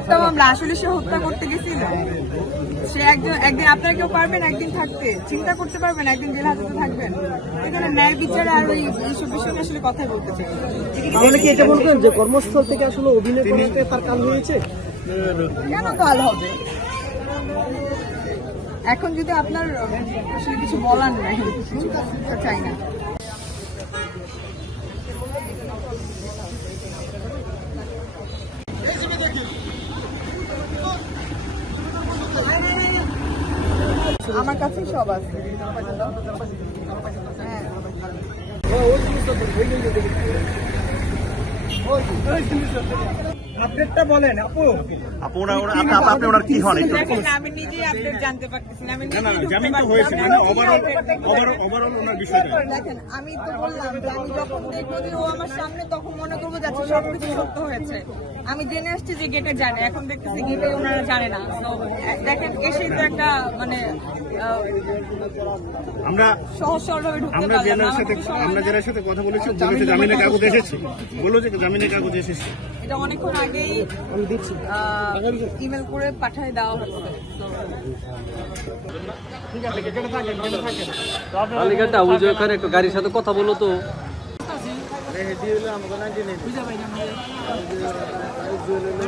হত্যা মামলা আসলে সে হত্যা করতে গেছিল। সে একদিন আপনারা কেউ পারবেন একদিন থাকতে, চিন্তা করতে পারবেন একদিন জেল হাজতে থাকবেন? এখানে ন্যায় বিচারে আর ওই এইসব বিষয় নিয়ে আসলে কথাই বলতে চাই। তাহলে কি এটা বলবেন যে কর্মস্থল থেকে আসলে অভিনয় করাতে তার কাল হয়েছে? কেন কাল হবে? এখন যদি আপনার আসলে কিছু বলার নাই, কিছু চাই না। আমার কাছে সব আছে। হ্যাঁ, আপডেটটা বলেন আপু। আপনি ওনার কি হন? দেখেন আমি নিজেই আপডেট জানতে পারতেছি না। আমি জামিন তো হয়েছে, মানে ওভারঅল ওনার বিষয়টা দেখেন আমি তো বললাম যে আমি যখন দেখবো যে ও আমার সামনে তখন মনে করবো যাচ্ছে সবকিছু সত্য হয়েছে। আমি জেনে আসছি যে গেটে জানে, এখন দেখতেছি গেটে ওনারা জানে না। তো দেখেন এসেই তো একটা মানে আমরা সহজ সরলভাবে ঢুকতে আমরা পারলাম না। জেনার সাথে কথা বলেছি, বলেছে জামিনের কাগজ এসেছে, বললো যে জামিনের কাগজ এসেছে। এটা অনেকক্ষণ আগেই ইমেল করে পাঠিয়ে দেওয়া হচ্ছে। ওখানে একটু গাড়ির সাথে কথা বলো তো।